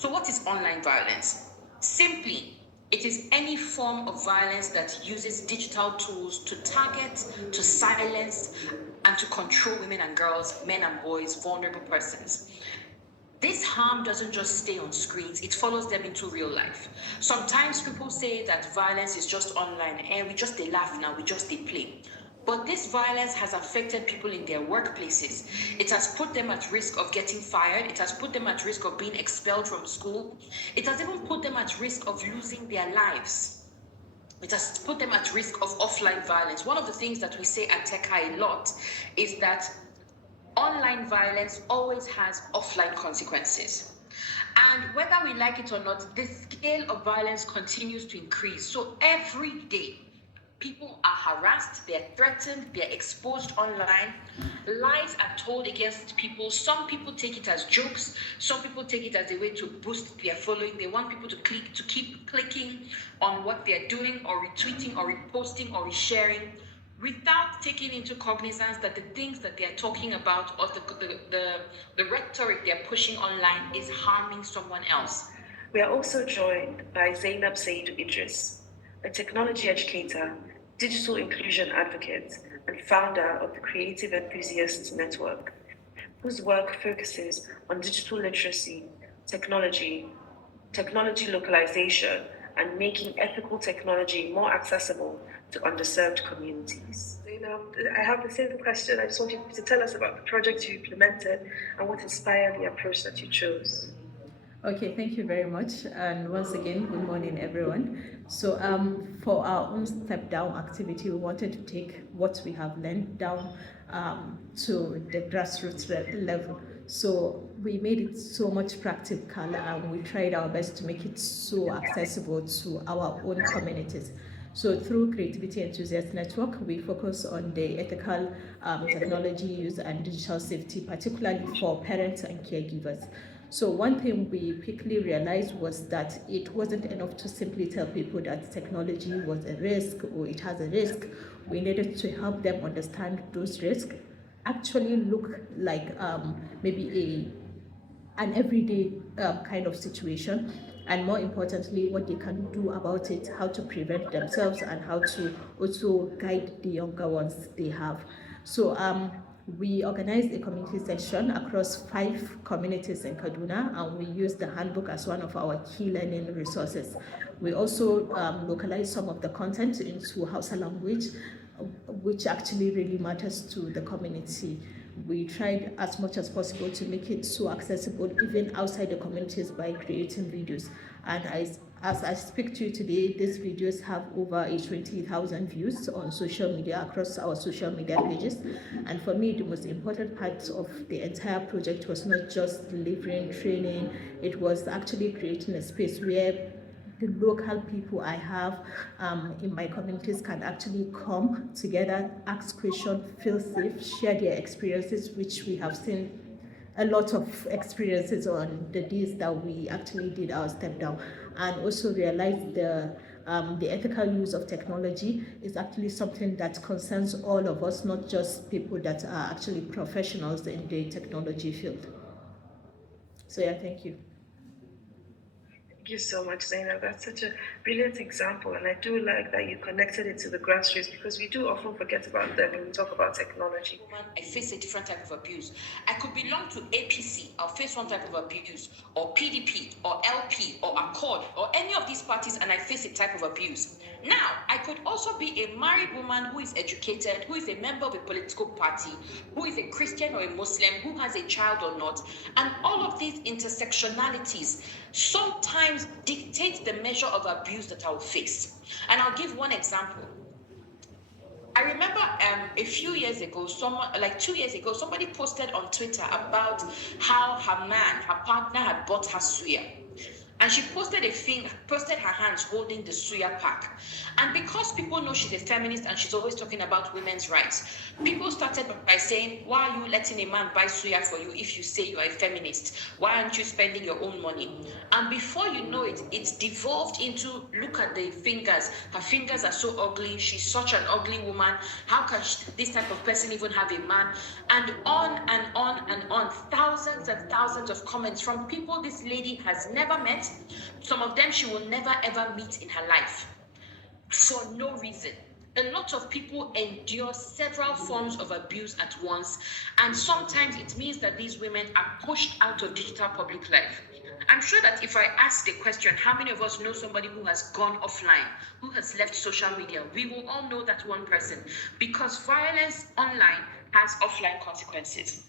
So, what is online violence? Simply, it is any form of violence that uses digital tools to target, to silence, and to control women and girls, men and boys, vulnerable persons. This harm doesn't just stay on screens, it follows them into real life. Sometimes people say that violence is just online and we just they laugh now, we just they play. But this violence has affected people in their workplaces. It has put them at risk of getting fired. It has put them at risk of being expelled from school. It has even put them at risk of losing their lives. It has put them at risk of offline violence. One of the things that we say at TechHigh a lot is that online violence always has offline consequences. And whether we like it or not, the scale of violence continues to increase. So every day, people are harassed, they're threatened, they're exposed online. Lies are told against people. Some people take it as jokes. Some people take it as a way to boost their following. They want people to keep clicking on what they're doing, or retweeting, or reposting, or resharing, without taking into cognizance that the things that they're talking about, or the rhetoric they're pushing online, is harming someone else. We are also joined by Zainab Said Idris, a technology educator, digital inclusion advocate, and founder of the Creative Enthusiasts Network, whose work focuses on digital literacy, technology, technology localization, and making ethical technology more accessible to underserved communities. Zainab, I have the same question. I just want you to tell us about the project you implemented and what inspired the approach that you chose. Okay, thank you very much. And once again, good morning, everyone. So, for our own step down activity, we wanted to take what we have learned down to the grassroots level. So, we made it so much practical and we tried our best to make it so accessible to our own communities. So through Creativity Enthusiast Network, we focus on the ethical technology use and digital safety, particularly for parents and caregivers. So one thing we quickly realized was that it wasn't enough to simply tell people that technology was a risk or it has a risk. We needed to help them understand those risks actually look like maybe an everyday kind of situation, and more importantly, what they can do about it, how to prevent themselves, and how to also guide the younger ones they have. So we organized a community session across 5 communities in Kaduna, and we used the handbook as one of our key learning resources. We also localized some of the content into Hausa language, which actually really matters to the community. We tried as much as possible to make it so accessible even outside the communities by creating videos. And as I speak to you today, these videos have over 20,000 views on social media, across our social media pages. And for me, the most important part of the entire project was not just delivering training, it was actually creating a space where the local people I have in my communities can actually come together, ask questions, feel safe, share their experiences, which we have seen a lot of experiences on the days that we actually did our step down, and also realize the ethical use of technology is actually something that concerns all of us, not just people that are actually professionals in the technology field. So yeah, thank you. Thank you so much, Zainab. That's such a brilliant example, and I do like that you connected it to the grassroots because we do often forget about them when we talk about technology. I face a different type of abuse. I could belong to APC, I'll face one type of abuse, or PDP, or LP, or Accord, or any of these parties, and I face a type of abuse. Now, I could also be a married woman who is educated, who is a member of a political party, who is a Christian or a Muslim, who has a child or not, and all of these intersectionalities sometimes dictate the measure of abuse that I'll face. And I'll give one example. I remember a few years ago, like 2 years ago, somebody posted on Twitter about how her partner had bought her suya. and she posted her hands holding the suya pack. And because people know she's a feminist and she's always talking about women's rights, people started by saying, why are you letting a man buy suya for you if you say you are a feminist? Why aren't you spending your own money? And before you know it, it's devolved into, look at the fingers. Her fingers are so ugly. She's such an ugly woman. How can this type of person even have a man? And on and on and on. Thousands and thousands of comments from people this lady has never met. Some of them she will never ever meet in her life, for no reason. A lot of people endure several forms of abuse at once, and sometimes it means that these women are pushed out of digital public life. I'm sure that if I ask the question, how many of us know somebody who has gone offline, who has left social media, we will all know that one person, because violence online has offline consequences.